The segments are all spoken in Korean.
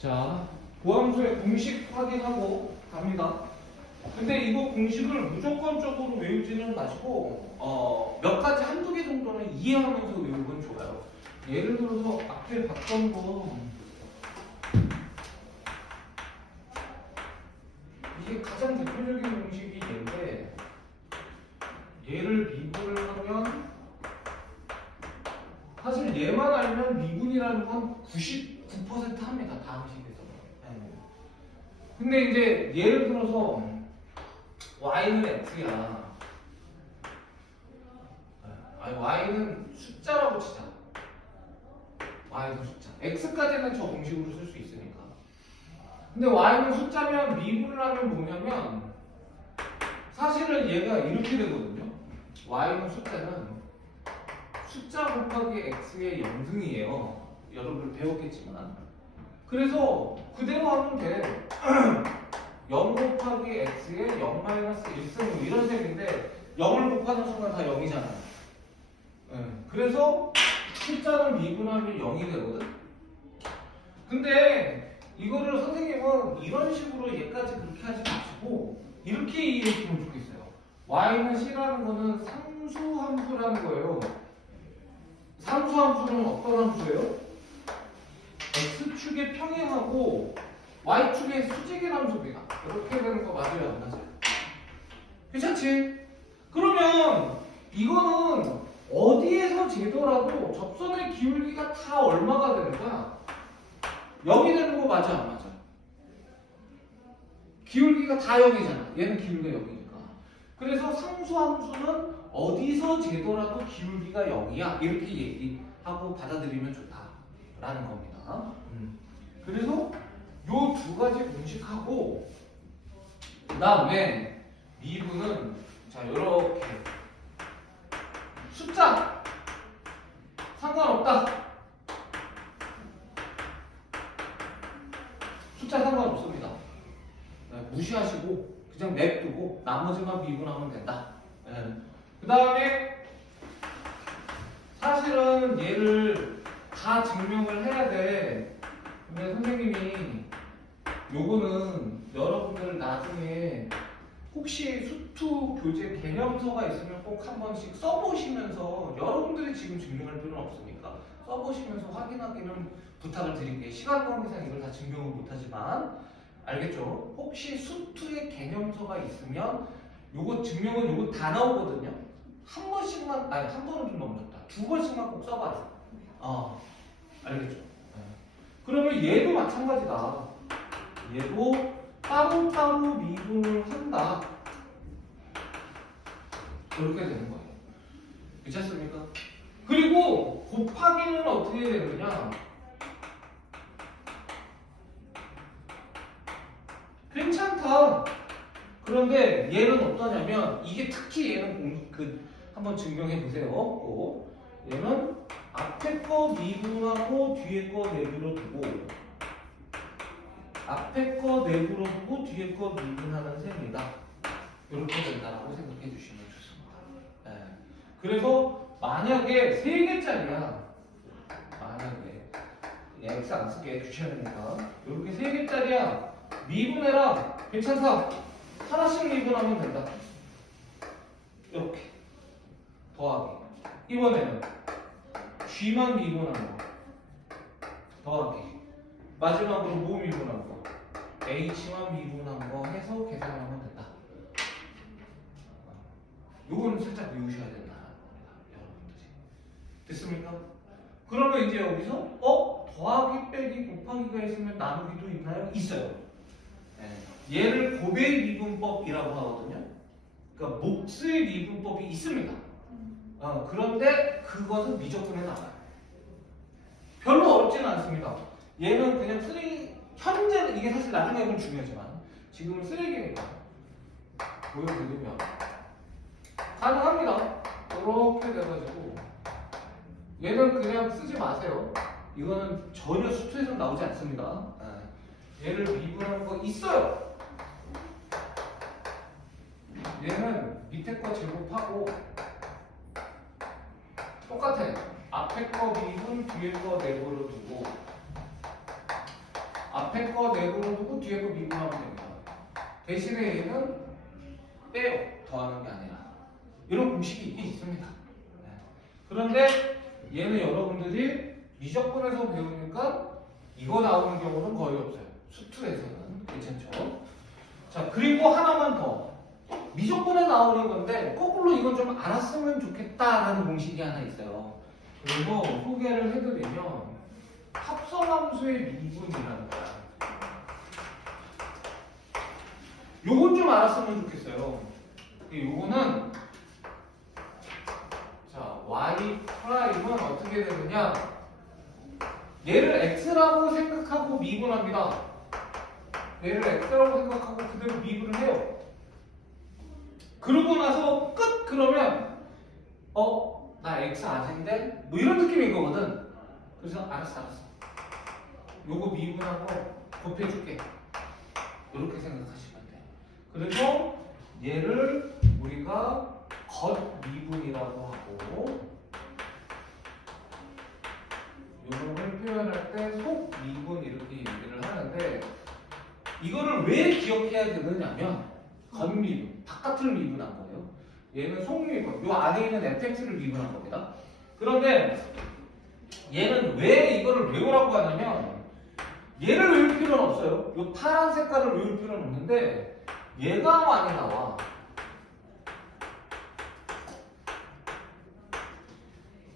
자, 고함수의 공식 확인하고 갑니다. 근데 이거 공식을 무조건적으로 외우지는 마시고 몇 가지 한두 개 정도는 이해하면서 외우면 좋아요. 예를 들어서 앞에 봤던 거 이게 가장 대표적인 공식이 얘인데 얘를 미분을 하면 사실 얘만 알면 미분이라는 건 99% 합니다. 다음 식에서. 근데 이제 예를 들어서 y는 x야. 아니 y는 숫자라고 치자. y는 숫자. x까지는 저 공식으로 쓸 수 있으니까. 근데 y는 숫자면 미분을 하면 뭐냐면 사실은 얘가 이렇게 되거든요. y는 숫자는 숫자 곱하기 x의 영승이에요. 여러분들 배웠겠지만. 그래서 그대로 하면 돼. 0 곱하기 x의 0-1승 이런 셈인데 0을 곱하는 순간 다 0이잖아요. 그래서 숫자는 미분하면 0이 되거든. 근데 이거를 선생님은 이런 식으로 얘까지 그렇게 하지 마시고 이렇게 이해했으면 좋겠어요. y는 c라는 거는 상수함수라는 거예요. 상수함수는 어떤 함수예요? x축의 평행하고 y축의 수직의 함수입니다. 이렇게 되는 거 맞아요? 안 맞아요? 괜찮지? 그러면 이거는 어디에서 재더라도 접선의 기울기가 다 얼마가 되는 거야? 0이 되는 거 맞아? 안 맞아? 기울기가 다 0이잖아. 얘는 기울기가 0이니까. 그래서 상수함수는 어디서 재더라도 기울기가 0이야. 이렇게 얘기하고 받아들이면 좋다라는 겁니다. 그래서 요 두 가지 공식하고 그 다음에 미분은 자 요렇게 숫자 상관없다. 숫자 상관없습니다. 무시하시고 그냥 냅두고 나머지만 미분하면 된다. 그 다음에 사실은 얘를 다 증명을 해야 돼. 근데 선생님이 요거는 여러분들 나중에 혹시 수투 교재 개념서가 있으면 꼭 한 번씩 써보시면서 여러분들이 지금 증명할 필요는 없으니까 써보시면서 확인하기는 부탁을 드릴게요. 시간 관계상 이걸 다 증명을 못하지만 알겠죠? 혹시 수투의 개념서가 있으면 요거 증명은 요거 다 나오거든요. 한 번씩만 아니 한 번은 좀 넘겼다. 두 번씩만 꼭 써봐라. 알겠죠? 그러면 얘도 마찬가지다. 얘도 따로따로 미분을 한다. 이렇게 되는 거예요. 괜찮습니까? 그리고 곱하기는 어떻게 되느냐? 괜찮다. 그런데 얘는 어떠냐면 이게 특히 얘는 한번 증명해 보세요. 얘는 앞에 거 미분하고 뒤에 거 내부로 두고 앞에 거 내부로 두고 뒤에 거 미분하는 셈이다. 이렇게 된다라고 생각해 주시면 좋습니다. 그래서 만약에 3개짜리야. 만약에 x 안 쓸게 귀찮으니까 이렇게 3개짜리야. 미분해라. 괜찮다. 하나씩 미분하면 된다. 이렇게 더하기. 이번에는 g만 미분한 거 더하기. 마지막으로 뭐 미분한 거? h만 미분한 거 해서 계산하면 된다. 요거는 살짝 외우셔야 된다. 여러분들이. 됐습니까? 그러면 이제 여기서 더하기 빼기 곱하기가 있으면 나누기도 있나요? 있어요. 얘를 곱의 미분법이라고 하거든요. 그러니까 몫의 미분법이 있습니다. 그런데 그것은 미적분에 나와요. 별로 어렵지는 않습니다. 얘는 그냥 현재는 이게 사실 나중에 보면 중요하지만 지금은 쓰레기니까 보여드리면 가능합니다. 이렇게 돼가지고 얘는 그냥 쓰지 마세요. 이거는 전혀 수투에서 나오지 않습니다. 얘를 미분하는 거 있어요. 얘는 밑에 거 제곱하고 똑같아. 앞에 거 미분 뒤에 거 내부로 두고 앞에 거 내려놓고 뒤에 거 미분하면 됩니다. 대신에 얘는 빼요. 더하는 게 아니라. 이런 공식이 있긴 있습니다. 네. 그런데 얘는 여러분들이 미적분에서 배우니까 이거 나오는 경우는 거의 없어요. 수투에서는. 괜찮죠? 자, 그리고 하나만 더. 미적분에 나오는 건데 거꾸로 이건 좀 알았으면 좋겠다라는 공식이 하나 있어요. 그리고 소개를 해드리면 합성함수의 미분이라는 거야. 요건 좀 알았으면 좋겠어요. 요거는 자, y 프라임은 어떻게 되느냐? 얘를 x라고 생각하고 미분합니다. 얘를 x라고 생각하고 그대로 미분을 해요. 그러고 나서 끝! 그러면 나 x 아닌데? 뭐 이런 느낌인 거거든. 그래서 알았어. 요거 미분하고 곱해줄게. 이렇게 생각하시면 돼요. 그래서 얘를 우리가 겉미분이라고 하고 요거를 표현할 때 속미분 이렇게 얘기를 하는데 이거를 왜 기억해야 되느냐면 겉미분, 바깥을 미분한 거예요. 얘는 속미분, 요 안에 있는 fx를 미분한 겁니다. 그런데 얘는 왜 이거를 외우라고 하냐면 얘를 외울 필요는 없어요. 요 파란 색깔을 외울 필요는 없는데 얘가 많이 나와.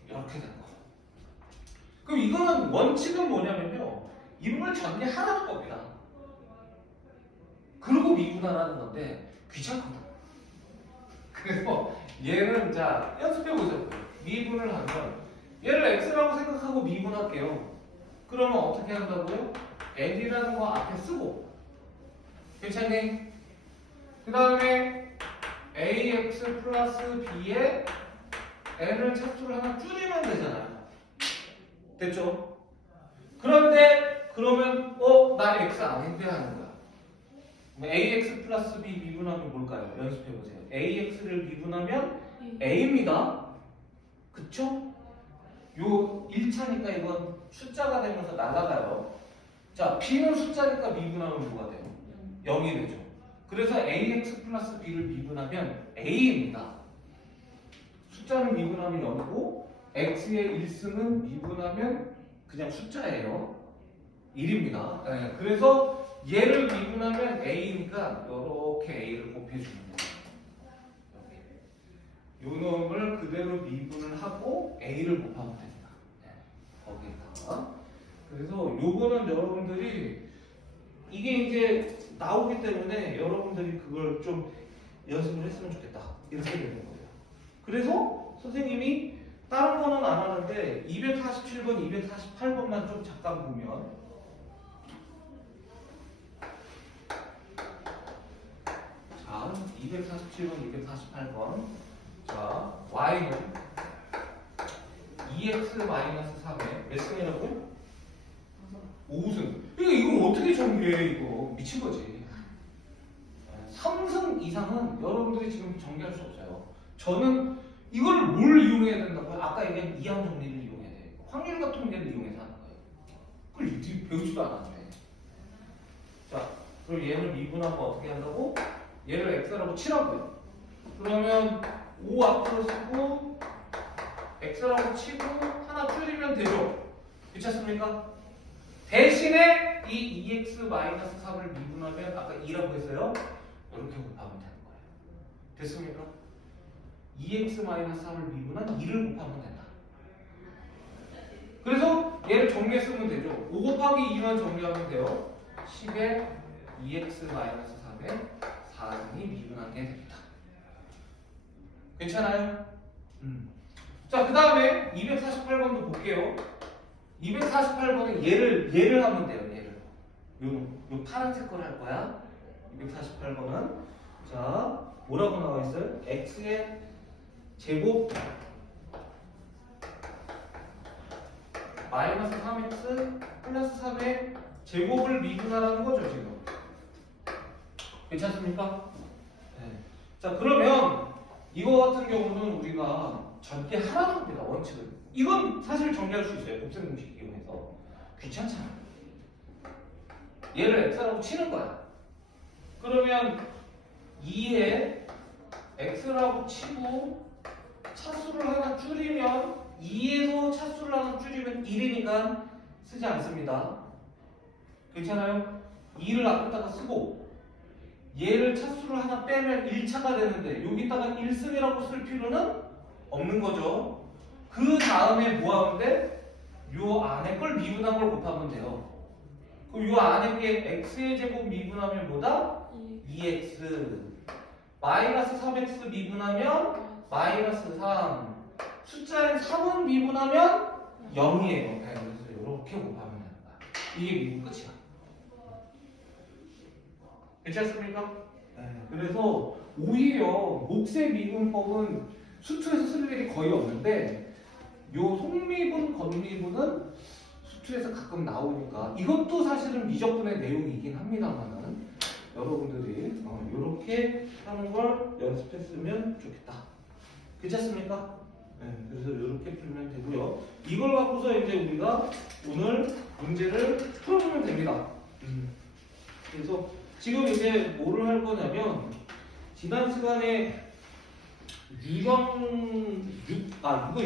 이렇게 된 거. 그럼 이거는 원칙은 뭐냐면요. 인물 정리하라는 겁니다. 그러고 미분하라는 건데 귀찮거든. 그래서 얘는 자 연습해보세요. 미분을 하면 얘를 x라고 생각하고 미분할게요. 그러면 어떻게 한다고요? n이라는 거 앞에 쓰고 괜찮니? 그 다음에 ax 플러스 b에 n을 차수를 하나 줄이면 되잖아요. 됐죠? 그런데 그러면 나 x 아닌데 하는 거야. ax 플러스 b 미분하면 뭘까요? 연습해보세요. ax를 미분하면 a입니다. 그쵸? 요 1차니까 이건 숫자가 되면서 날아가요. 자, b는 숫자니까 미분하면 뭐가 돼요? 0이 되죠. 그래서 ax 플러스 b를 미분하면 a입니다. 숫자는 미분하면 0이고 x의 1승은 미분하면 그냥 숫자예요. 1입니다. 네, 그래서 얘를 미분하면 a니까 이렇게 a를 곱해주는 거예요. 요 놈을 그대로 미분을 하고 a를 곱하면 됩니다. 네, 거기에다가. 그래서 요거는 여러분들이 이게 이제 나오기 때문에 여러분들이 그걸 좀 연습을 했으면 좋겠다. 이렇게 되는 거예요. 그래서 선생님이 다른 거는 안 하는데 247번, 248번만 좀 잠깐 보면 자, 247번, 248번 자, y는 2x-3에 몇 승이라고요? 5승. 이거 어떻게 정리해 이거 미친 거지. 3승 이상은 여러분들이 지금 정리할 수 없어요. 저는 이걸 뭘 이용해야 된다고요? 아까 얘기한 이항 정리를 이용해야 돼요. 확률과 통계를 이용해서 하는 거예요. 그걸 배우지도 않았는데. 자, 그럼 얘를 미분하면 어떻게 한다고? 얘를 x라고 치라고요. 그러면 5 앞으로 쓰고 x라고 치고 하나 줄이면 되죠. 괜찮습니까? 대신에 이 2x-3을 미분하면 아까 2라고 했어요. 이렇게 곱하면 되는 거예요. 됐습니까? 2x-3을 미분한 2를 곱하면 된다. 그래서 얘를 정리했으면 되죠. 5 곱하기 2만 정리하면 돼요. 10에 2x-3에 4등이 미분한 게 됩니다. 괜찮아요? 자, 그 다음에 248번도 볼게요. 248번은 얘를 하면 돼요. 얘를. 요 파란색 걸 할 거야. 248번은 자, 뭐라고 나와 있어요? x의 제곱 마이너스 3x 플러스 3의 제곱을 미분하라는 거죠, 지금. 괜찮습니까? 네. 자, 그러면 이거 같은 경우는 우리가 전개하라는 겁니다, 원칙은. 이건 사실 정리할 수 있어요, 곱셈 공식 이용해서. 귀찮잖아요. 얘를 x라고 치는 거야. 그러면 2에 x라고 치고 차수를 하나 줄이면 2에서 차수를 하나 줄이면 1이니까 쓰지 않습니다. 괜찮아요? 2를 앞에다가 쓰고 얘를 차수를 하나 빼면 1차가 되는데 여기다가 1승이라고 쓸 필요는 없는 거죠. 그 다음에 뭐 하면 돼? 요 안에 걸 미분한 걸 곱하면 돼요. 그럼 요 안에 게 x의 제곱 미분하면 뭐다? 2x 마이너스 3x 미분하면 마이너스 3 숫자인 3은 미분하면 0이에요. 그래서 이렇게 곱하면 된다. 이게 미분 끝이야. 괜찮습니까? 그래서 오히려 몫의 미분법은 수투에서 쓸 일이 거의 없는데 요 속미분, 건미분은 수투에서 가끔 나오니까 이것도 사실은 미적분의 내용이긴 합니다만은 여러분들이 이렇게 하는 걸 연습했으면 좋겠다. 괜찮습니까? 그래서 이렇게 풀면 되고요. 이걸 갖고서 이제 우리가 오늘 문제를 풀어보면 됩니다. 그래서 지금 이제 뭐를 할 거냐면 지난 시간에 유형 6, 이거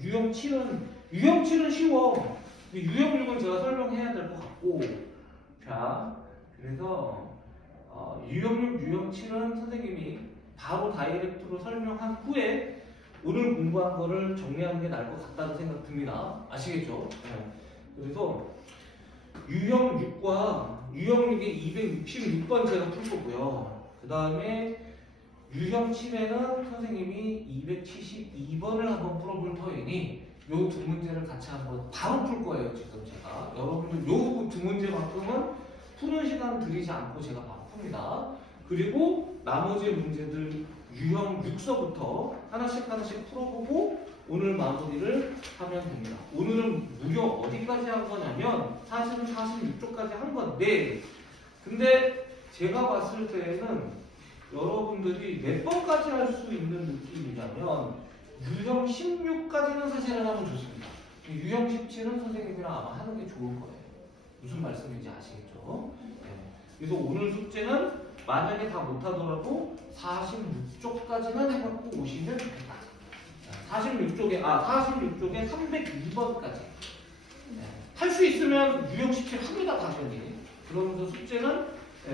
유형 7은 쉬워. 유형 6은 제가 설명해야 될 것 같고, 자, 그래서 유형 6, 유형 7은 선생님이 바로 다이렉트로 설명한 후에 오늘 공부한 거를 정리하는 게 나을 것 같다는 생각 듭니다. 아시겠죠? 그래서 유형 6과 유형 6의 266번 제가 풀 거고요. 그 다음에 유형 7에는 선생님이 272번을 한번 풀어볼 터이니 요 두 문제를 같이 한번 바로 풀 거예요. 지금 제가 여러분들 요 두 문제만큼은 푸는 시간 들이지 않고 제가 바로 풉니다. 그리고 나머지 문제들 유형 6서부터 하나씩 풀어보고 오늘 마무리를 하면 됩니다. 오늘은 무려 어디까지 한 거냐면 사실은 46쪽까지 한 건데 근데 제가 봤을 때는 여러분들이 몇 번까지 할 수 있는 느낌이냐면 유형 16까지는 사실은 하면 좋습니다. 유형 17은 선생님이랑 아마 하는 게 좋을 거예요. 무슨 말씀인지 아시겠죠? 그래서 오늘 숙제는 만약에 다 못하더라도 46쪽까지는 해갖고 오시면 좋겠다. 46쪽에 302번까지 할 수 있으면 유형 17 합니다. 당연히. 그러면서 숙제는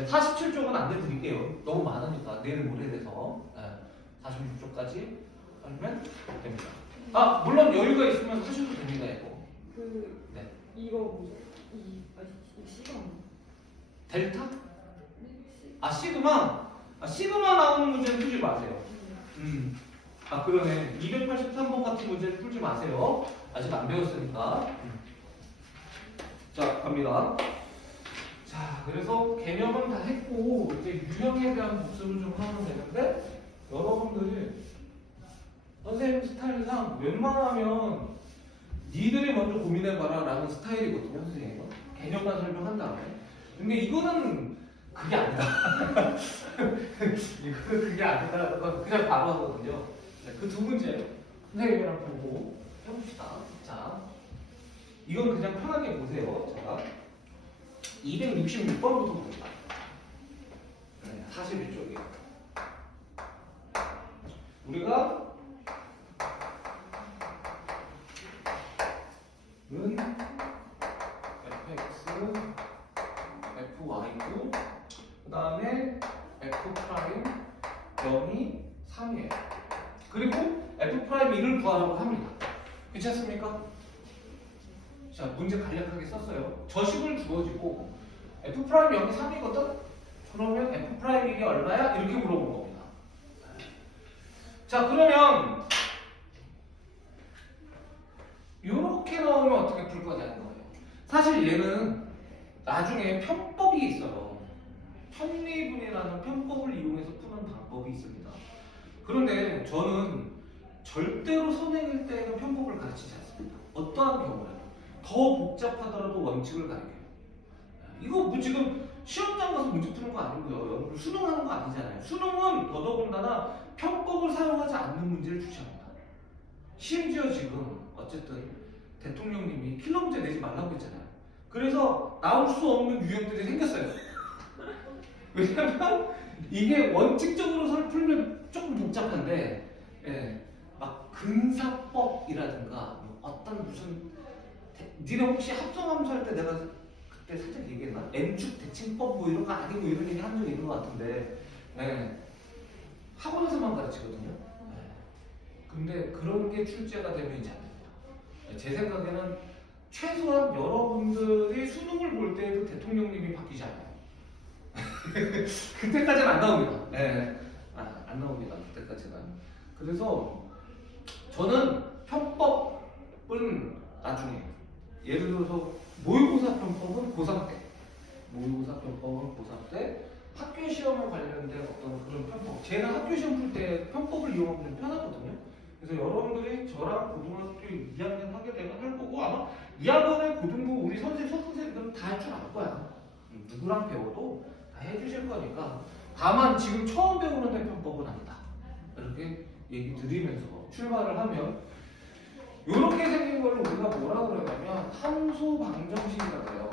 47쪽은 안 내드릴게요. 너무 많으니까 내일 모레 돼서 46쪽까지 하면 됩니다. 물론 여유가 있으면 하셔도 됩니다. 이거. 이거 뭐죠? 이 시그마. 델타? 시그마? 시그마 나오는 문제는 풀지 마세요. 그러네. 283번 같은 문제는 풀지 마세요. 아직 안 배웠으니까. 자, 갑니다. 자, 그래서 개념은 다 했고, 이제 유형에 대한 복습을 좀 하면 되는데, 여러분들이 선생님 스타일상 웬만하면 니들이 먼저 고민해봐라 라는 스타일이거든요, 선생님은. 개념만 설명한 다음에. 근데 이거는 그게 아니다. 이거는 그게 아니다. 그냥 바로 하거든요. 그 두 문제 선생님이랑 보고 해봅시다. 자, 이건 그냥 편하게 보세요. 제가 266번부터 봅니다. 41쪽이에요. 우리가 은 fx, fy고 그 다음에 f 프라임 0이 3이에요. 그리고 f 프라임 1을 구하라고 합니다. 괜찮습니까? 자, 문제 간략하게 썼어요. 저식을 주어지고 f 프라임 0이 3이거든? 그러면 f 프라임 1이 얼마야? 이렇게 물어본 겁니다. 자, 그러면 이렇게 나오면 어떻게 풀 거냐는 거예요. 사실 얘는 나중에 편법이 있어요. 편리분이라는 편법을 이용해서 푸는 방법이 있습니다. 그런데 저는 절대로 선행일 때는 편법을 가르치지 않습니다. 어떠한 경우에도 더 복잡하더라도 원칙을 가르쳐요. 이거 뭐 지금 시험장 가서 문제 푸는 거 아니고요. 수능하는 거 아니잖아요. 수능은 더더군다나 편법을 사용하지 않는 문제를 주시합니다. 심지어 지금 어쨌든 대통령님이 킬러 문제 내지 말라고 했잖아요. 그래서 나올 수 없는 유형들이 생겼어요. 왜냐면 이게 원칙적으로 풀면 조금 복잡한데, 예, 막 근사법이라든가 어떤 무슨 니네 혹시 합성함수 할 때 내가 그때 살짝 얘기했나? N축 대칭법 뭐 이런 거 아니고 이런 얘기 한 적이 있는 것 같은데, 예, 학원에서만 가르치거든요. 예. 근데 그런 게 출제가 되면 이제 안 됩니다. 제 생각에는 최소한 여러분들이 수능을 볼 때에도 대통령님이 바뀌지 않아요. 그때까지는 안 나옵니다. 네. 안 나옵니다. 그때까지는. 그래서 저는 편법은 나중에, 예를 들어서 모의고사 편법은 고3 때, 모의고사 편법은 고3 때, 학교 시험에 관련된 어떤 그런 편법, 제가 학교 시험 풀 때 편법을 이용하면 좀 편하거든요. 그래서 여러분들이 저랑 고등학교 2학년 하게 되면 할 거고, 아마 2학년에 고등부 우리 선생님들은 다 할 줄 알 거야. 누구랑 배워도 다 해주실 거니까. 다만 지금 처음 배우는 편법은 아니다. 이렇게 얘기 드리면서 출발을 하면, 이렇게 생긴 걸로 우리가 뭐라 그러냐면 함수 방정식이라고 해요.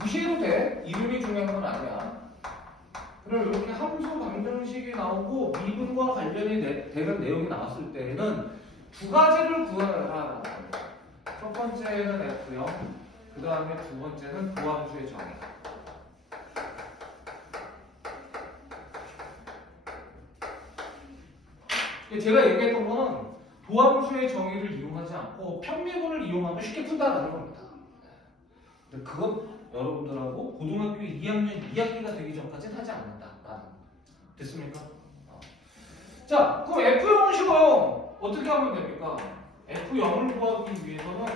무시해도 돼. 이름이 중요한 건 아니야. 그럼 이렇게 함수 방정식이 나오고 미분과 관련이 되는 내용이 나왔을 때에는 두 가지를 구하라. 첫 번째는 F형, 그 다음에 두 번째는 도함수의 정의. 제가 얘기했던 거는 도함수의 정의를 이용하지 않고 편미분을 이용하면 쉽게 푼다라는 겁니다. 근데 그건 여러분들하고 고등학교 2학년 2학기가 되기 전까지는 하지 않는다. 됐습니까? 자, 그럼 F형은 쉬워요. 어떻게 하면 됩니까? F0을 구하기 위해서는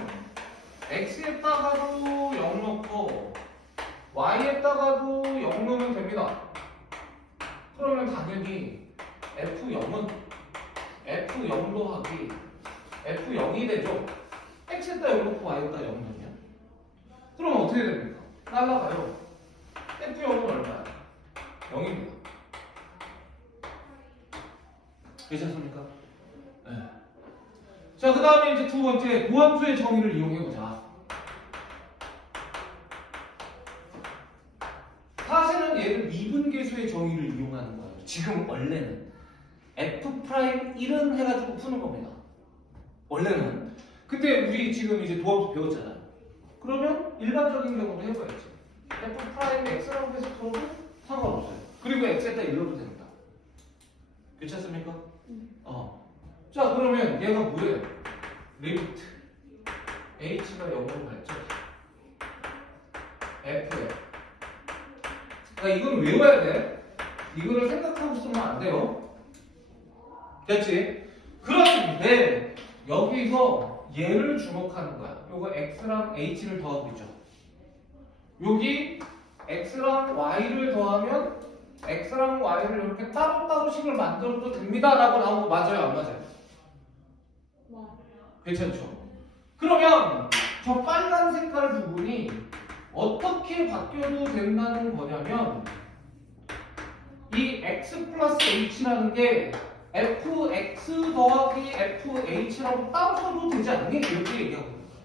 X에다가도 0 넣고 Y에다가도 0 넣으면 됩니다. 그러면 당연히 F0은 F0 더하기 F0이 되죠. X에다 0 넣고 Y에다 0 넣으면. 그럼 어떻게 됩니까? 날라가요. F0은 얼마야? 0입니다. 괜찮습니까? 네. 자, 그 다음에 이제 두 번째, 도함수의 정의를 이용해보자. 사실은 얘는 미분계수의 정의를 이용하는 거예요. 지금 원래는 F'1은 해가지고 푸는 겁니다. 원래는. 근데 우리 지금 이제 도함수 배웠잖아요. 그러면 일반적인 경우도 해봐야지. F'이 X라고 해서 풀어도 상관없어요. 그리고 X에다 1넣어도 됩니다. 괜찮습니까? 자, 그러면 얘가 뭐예요? 리미트 H가 0으로 갈죠. F에. 그러니까 이건 외워야 돼. 이거를 생각하고 쓰면 안 돼요. 됐지? 그런데 여기서 얘를 주목하는 거야. 요거 X랑 H를 더하고 있죠. 여기 X랑 Y를 더하면 X랑 Y를 이렇게 따로따로식을 만들어도 됩니다 라고 나온 거 맞아요? 안 맞아요? 괜찮죠? 그러면 저 빨간 색깔 부분이 어떻게 바뀌어도 된다는 거냐면 이 X 플러스 H라는 게 Fx 더하기 FH라고 따로 써도 되지 않니? 이렇게 얘기하고 있는 거예요.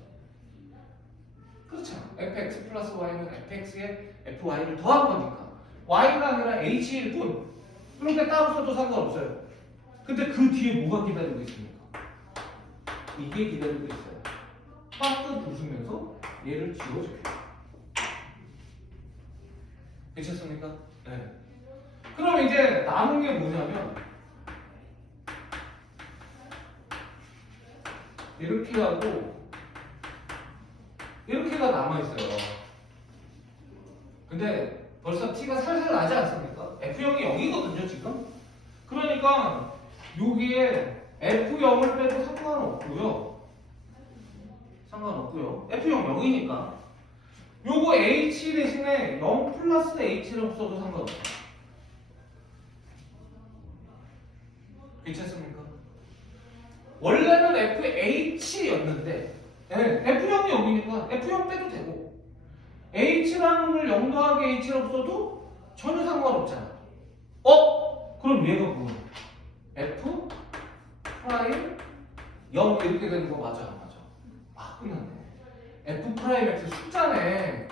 그렇잖아. Fx 플러스 Y는 Fx에 Fy를 더한 거니까 Y가 아니라 H일 뿐. 그렇게 따로 써도 상관없어요. 근데 그 뒤에 뭐가 기다리고 있습니까? 이게 기다리고 있어요. 빠꾸 부수면서 얘를 지워줘요. 괜찮습니까? 네. 그럼 이제 남은 게 뭐냐면 이렇게 하고 이렇게가 남아있어요. 근데 벌써 T가 살살 나지 않습니까? F형이 0이거든요 지금. 그러니까 여기에 F0을 빼도 상관없고요. F형 0이니까 요거 H 대신에 0 플러스 H라고 써도 상관없어요. 괜찮습니까? 원래는 FH였는데 F형이 0이니까 F형 빼도 되고 H랑을 0 더하기 H라고 써도 전혀 상관없잖아. 그럼 얘가 뭐야? F 프라임 0 이렇게 되는 거 맞아 안 맞아? 끝났네. F'X 숫자네.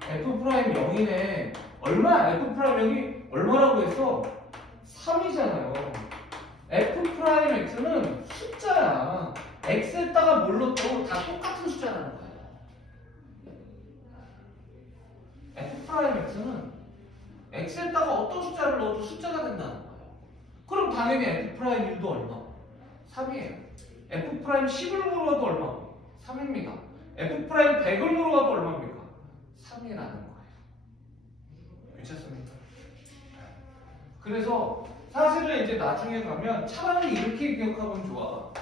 F'0이네. 얼마야? F'0이 얼마라고 했어? 3이잖아요. F'X는 숫자야. X에다가 뭘 넣어도 다 똑같은 숫자라는 거야. F'X는 X에다가 어떤 숫자를 넣어도 숫자가 된다는 거예요. 그럼 당연히 F'1도 얼마? 3이에요. F'10을 물어봐도 얼마고? 3입니다. F'100을 물어봐도 얼마입니까? 3이라는 거예요. 괜찮습니까? 그래서 사실은 이제 나중에 가면 차라리 이렇게 기억하면 좋아.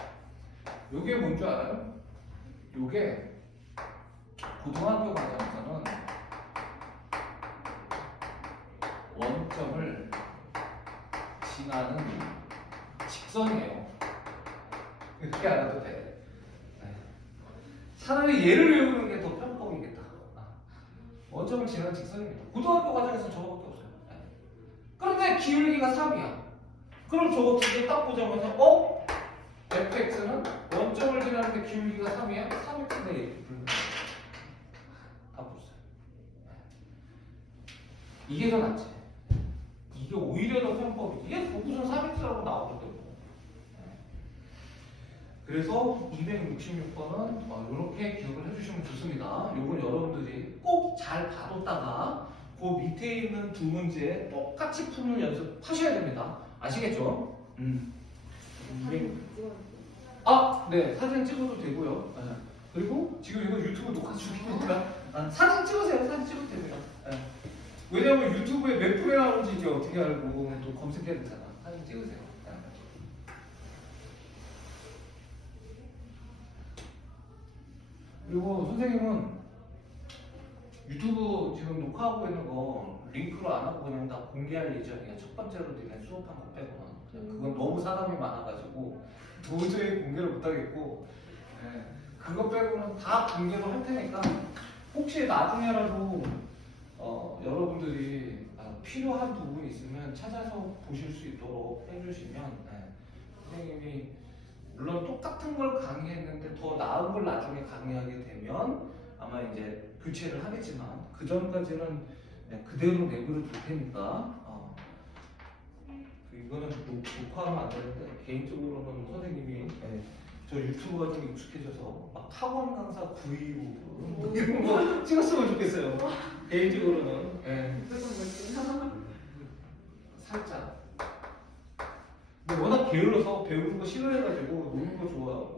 요게 뭔 줄 알아요? 요게 고등학교 과정에서는 원점을 지나는 직선이에요. 그렇게 알아도 돼. 차라리 얘를 외우는 게 더 편법이겠다. 원점을 지나는 직선입니다. 고등학교 과정에서는 저거밖에 없어요. 그런데 기울기가 3이야. 그럼 저거 두 개 딱 보자마자 fx는 원점을 지나는데 기울기가 3이야? 3x가 이렇게 부르는 거야. 다 풀었어요. 이게 더 낫지. 이게 오히려 더 편법이지. 이게 보고선 3x라고 나오거든. 그래서 266번은 이렇게 기억을 해주시면 좋습니다. 이건 여러분들이 꼭 잘 봐뒀다가 그 밑에 있는 두 문제 똑같이 푸는 연습하셔야 됩니다. 아시겠죠? 네, 사진 찍어도 되고요. 그리고 지금 이거 유튜브 녹화 중이니까 사진 찍으세요. 사진 찍어도 됩니다. 왜냐면 유튜브에 몇 분에 나오는지 이제 어떻게 알고 또 검색해야 되잖아. 사진 찍으세요. 그리고 선생님은 유튜브 지금 녹화하고 있는 거 링크로 안 하고 그냥 다 공개할 예정이에요. 첫 번째로 그냥 수업한 거 빼고는. 그건 너무 사람이 많아가지고 도저히 공개를 못하겠고, 그거 빼고는 다 공개로 할 테니까 혹시 나중에라도 여러분들이 필요한 부분이 있으면 찾아서 보실 수 있도록 해주시면 선생님이 물론 똑같은 걸 강의했는데 더 나은 걸 나중에 강의하게 되면 아마 이제 교체를 하겠지만 그 전까지는 그대로 내버려 둘 테니까 이거는 녹화하면 안 되는데 개인적으로는 선생님이 저 유튜브가 좀 익숙해져서 막 학원 강사 브이로그 이런 거 찍었으면 좋겠어요. 개인적으로는 살짝. 근데 워낙 게을러서 배우는 거 싫어해가지고 노는 거 좋아하고.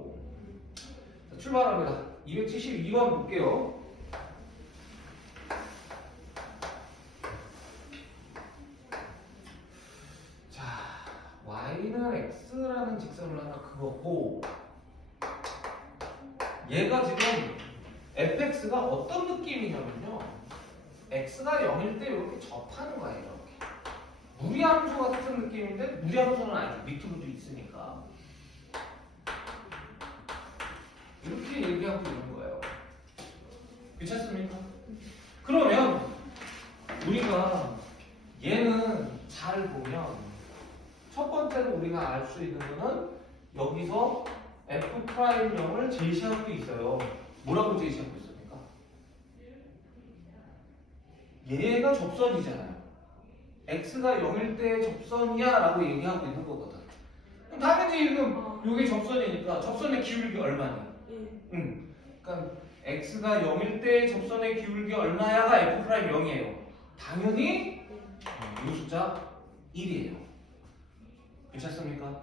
자, 출발합니다. 272번 볼게요. 자, y는 x라는 직선을 하나 그었고, 얘가 지금 fx가 어떤 느낌이냐면요, x가 0일 때 이렇게 접하는 거예요. 이렇게 무리함수 같은 느낌인데 무리함수는 아니죠. 밑으로도 있으니까 이렇게 얘기하고 있는 거예요. 괜찮습니까? 그러면 우리가 얘는 잘 보면 첫 번째로 우리가 알 수 있는 거는 여기서 F'0을 제시하고 있어요. 뭐라고 제시하고 있습니까? 얘가 접선이잖아요. x가 0일 때 접선이야 라고 얘기하고 있는 거거든. 그럼 당연히 지금 이게 접선이니까 접선의 기울기 얼마니? 그러니까 x가 0일 때 접선의 기울기 얼마야가 F'0이에요. 당연히 이 숫자 1이에요. 괜찮습니까?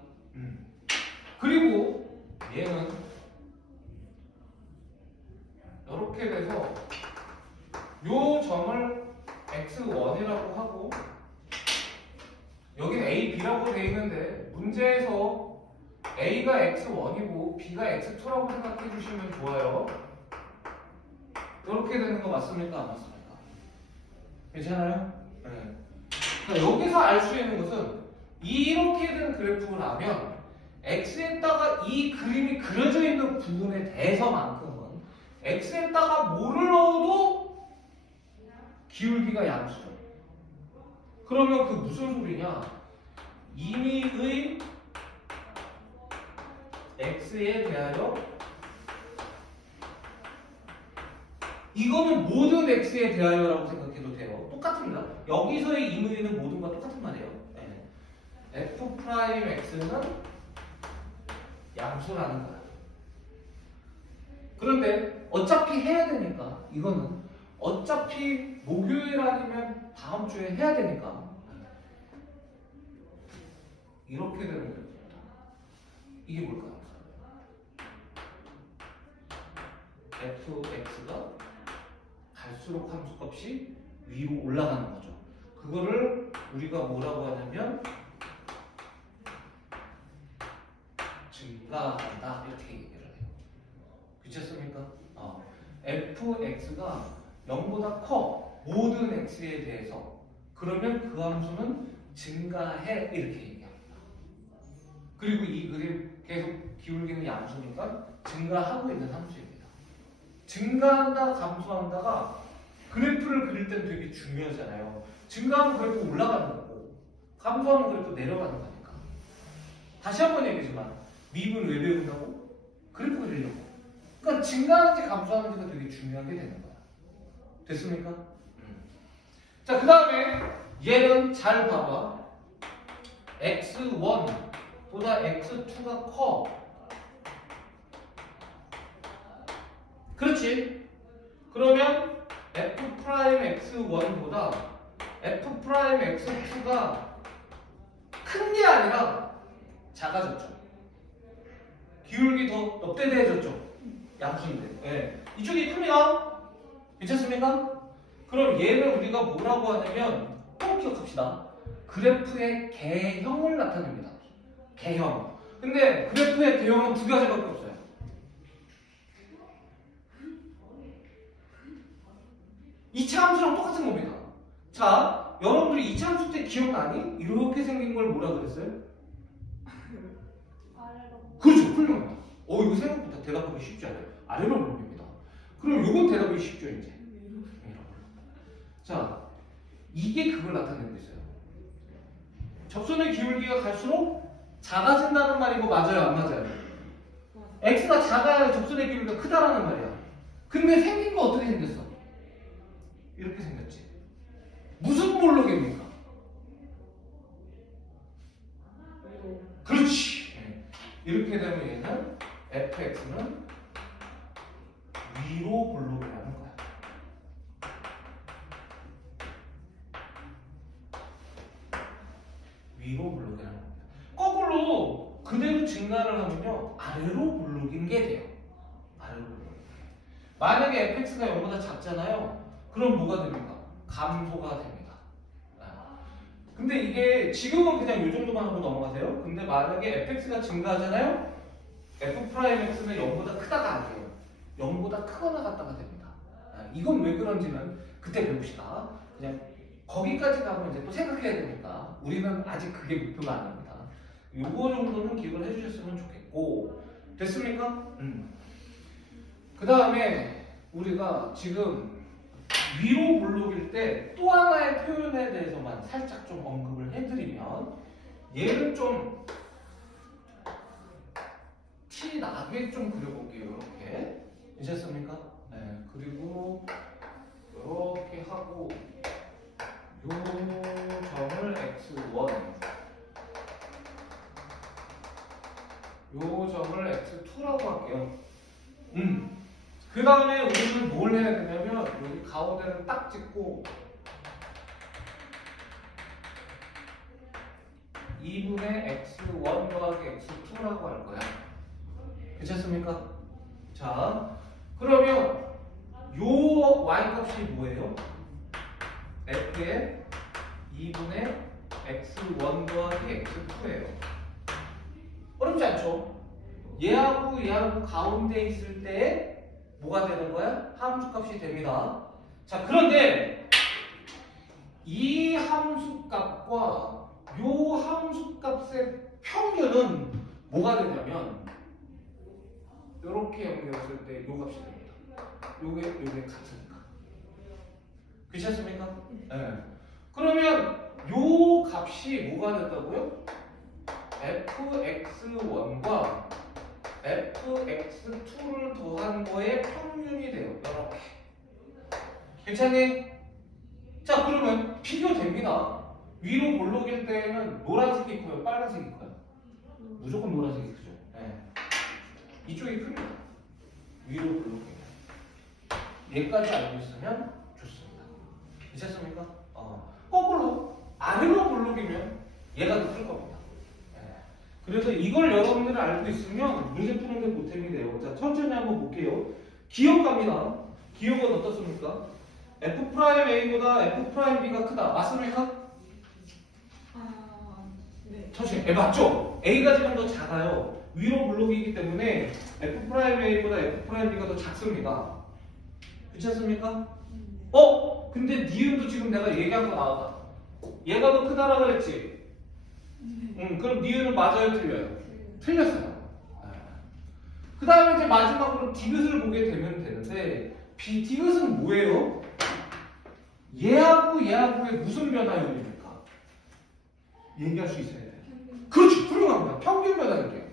그리고 얘는 이렇게 돼서 요 점을 x1이라고 하고 여기는 a, b라고 되어 있는데 문제에서 a가 x1이고 b가 x2라고 생각해 주시면 좋아요. 이렇게 되는 거 맞습니까? 안 맞습니까? 괜찮아요? 네. 그러니까 여기서 알 수 있는 것은 이렇게 된 그래프라면 x에다가 이 그림이 그려져 있는 부분에 대해서만큼은 x에다가 뭐를 넣어도 기울기가 양수죠. 그러면 그 무슨 소리냐? 임의의 x에 대하여 이거는 모든 x에 대하여라고 생각해도 돼요. 똑같습니다. 여기서의 이무리는 모든과 똑같은 말이에요. 네. f 프라임 x는 양수라는 거야. 그런데 어차피 해야 되니까 이거는 어차피 목요일 아니면 다음 주에 해야 되니까 이렇게 되는 겁니다. 이게 뭘까요? fx가 갈수록 함수값이 위로 올라가는 거죠. 그거를 우리가 뭐라고 하냐면 증가한다 이렇게 얘기를 해요. 그렇습니까? fx가 0보다 커 모든 x에 대해서 그러면 그 함수는 증가해 이렇게 얘기합니다. 그리고 이 그림 계속 기울기는 양수니까 증가하고 있는 함수입니다. 증가한다 감소한다가 그래프를 그릴 때는 되게 중요하잖아요. 증가하면 그래프 올라가는 거고 감소하면 그래프 내려가는 거니까. 다시 한번 얘기지만 미분 왜 배운다고? 그래프 그리려고. 그러니까 증가하는지 감소하는지가 되게 중요하게 되는 거야. 됐습니까? 자, 그 다음에 얘는 잘 봐봐. x1보다 x2가 커. 그렇지? 그러면 f 프라임 x1보다 f 프라임 x2가 큰 게 아니라 작아졌죠. 기울기 더 넉대대해졌죠. 양수인데. 네. 이쪽이 큽니다. 괜찮습니까? 그럼 얘를 우리가 뭐라고 하냐면 꼭 기억합시다. 그래프의 개형을 나타냅니다. 개형. 근데 그래프의 개형은 두 가지밖에 없어요. 이차 함수랑 똑같은 겁니다. 자, 여러분들이 이차 함수 때 기억나니? 이렇게 생긴 걸 뭐라 그랬어요? 그렇죠. 훌륭합니다. 이거 생각보다 대답하기 쉽지 않아요. 아래로 몰립니다. 그럼 요건 대답이 쉽죠, 이제. 자, 이게 그걸 나타내고 있어요. 접선의 기울기가 갈수록 작아진다는 말이고 맞아요, 안 맞아요? x가 작아야 접선의 기울기가 크다라는 말이야. 근데 생긴 거 어떻게 생겼어? 이렇게 생겼지. 무슨 볼록입니까? 그렇지. 이렇게 되면 얘는 fx는 위로 볼록이라는 거야. 위로 볼록이라는 겁니다. 거꾸로 그대로 증가를 하면요 아래로 볼록인 게 돼요. 아래로 볼록. 만약에 fx가 0보다 작잖아요. 그럼 뭐가 됩니까? 감소가 됩니다. 근데 이게 지금은 그냥 이 정도만 하고 넘어가세요. 근데 만약에 fx가 증가하잖아요. f'x는 0보다 크다가 아니에요. 0보다 크거나 같다가 됩니다. 이건 왜 그런지는 그때 배웁시다. 그냥 거기까지 가면 이제 또 생각해야 되니까 우리는 아직 그게 목표가 아닙니다. 요거 정도는 기억을 해주셨으면 좋겠고 됐습니까? 그 다음에 우리가 지금 위로 볼록일 때 또 하나의 표현에 대해서만 살짝 좀 언급을 해드리면 얘를 좀 티 나게 좀 그려볼게요. 이렇게 괜찮습니까? 네. 그리고 이렇게 하고 요 점을 x1 요 점을 x2라고 할게요. 그 다음에 우리는 뭘 해야 되냐면 여기 가운데를 딱 찍고 2분의 x1 더하기 x2라고 할 거야. 괜찮습니까? 자, 그러면 요 y값이 뭐예요? f의 2분의 x1 더하기 x2예요. 어렵지 않죠? 얘하고 가운데 있을 때 뭐가 되는 거야? 함수값이 됩니다. 자, 그런데 이 함수값과 요 함수값의 평균은 뭐가 되냐면 이렇게 연결했을 때 요 값이 됩니다. 요게 같으니까. 괜찮습니까? 네. 그러면 요 값이 뭐가 됐다고요? fx1과 fx2를 더한 거의 평균이 돼요. 이렇게. 괜찮니? 자, 그러면 비교됩니다. 위로 볼록일 때는 노란색이 커요? 빨간색이 커요? 무조건 노란색이 크죠. 네. 이쪽이 큽니다. 위로 볼록이면. 얘까지 알고 있으면 좋습니다. 괜찮습니까? 거꾸로 아래로 볼록이면 얘가 더 클 겁니다. 네. 그래서 이걸 여러분들이 알고 있으면 문제 푸는 게 보탬이 돼요. 자, 천천히 한번 볼게요. 기억 갑니다. 기억은 어떻습니까? F'A보다 F'B가 크다. 맞습니까? 네. 천천히. 맞죠? A가 지금 더 작아요. 위로 블록이기 때문에 F'A보다 F'B가 더 작습니다. 그렇지 않습니까? 근데 니은도 지금 내가 얘기한 거 나왔다. 얘가 더 크다라고 그랬지? 그럼 니은은 맞아요? 틀려요? 틀렸어요. 그 다음에 이제 마지막으로 디귿을 보게 되면 되는데, 디귿은 뭐예요? 얘하고의 무슨 변화율입니까? 얘기할 수 있어야 돼요. 그렇지, 훌륭합니다. 평균 변화율이에요.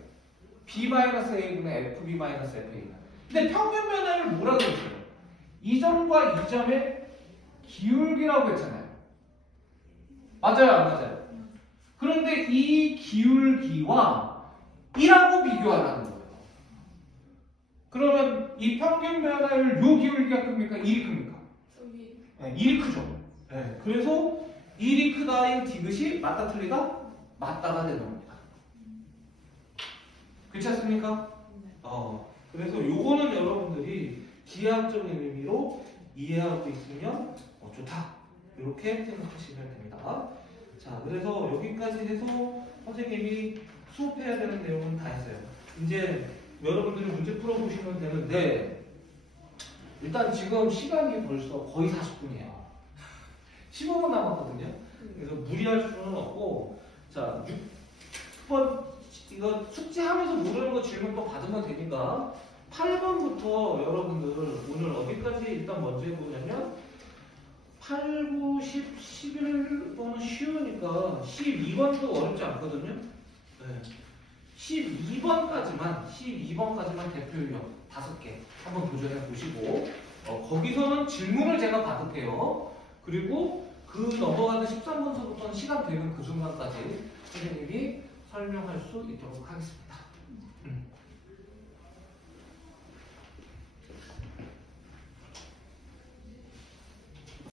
B-A분의 FB-FA. 근데 평균 변화율 뭐라고 했어요? 이 점과 이 점의 기울기라고 했잖아요. 맞아요, 안 맞아요? 그런데 이 기울기와 1하고 비교하라는 거예요. 그러면 이 평균 변화율 요 기울기가 큽니까? 1이 큽니까? 네, 1이 크죠. 네, 그래서 1이 크다인 디귿이 맞다 틀리다? 맞다가 되는 겁니다. 그렇지 않습니까? 그래서 요거는 여러분들이 지혜학적인 의미로 이해하고 있으면 좋다. 이렇게 생각하시면 됩니다. 자, 그래서 여기까지 해서 선생님이 수업해야 되는 내용은 다 했어요. 이제 여러분들이 문제 풀어보시면 되는데, 일단 지금 시간이 벌써 거의 40분이에요. 15분 남았거든요. 그래서 무리할 수는 없고, 자, 6번, 이거 숙제하면서 모르는 거 질문 또 받으면 되니까, 8번부터 여러분들 오늘 어디까지 일단 먼저 해보냐면, 8, 9, 10, 11번은 쉬우니까 12번도 어렵지 않거든요. 네. 12번까지만 대표 유형 5개 한번 도전해 보시고, 거기서는 질문을 제가 받을게요. 그리고 그 넘어가는 13번서부터는 시간 되는 그 순간까지 선생님이 설명할 수 있도록 하겠습니다.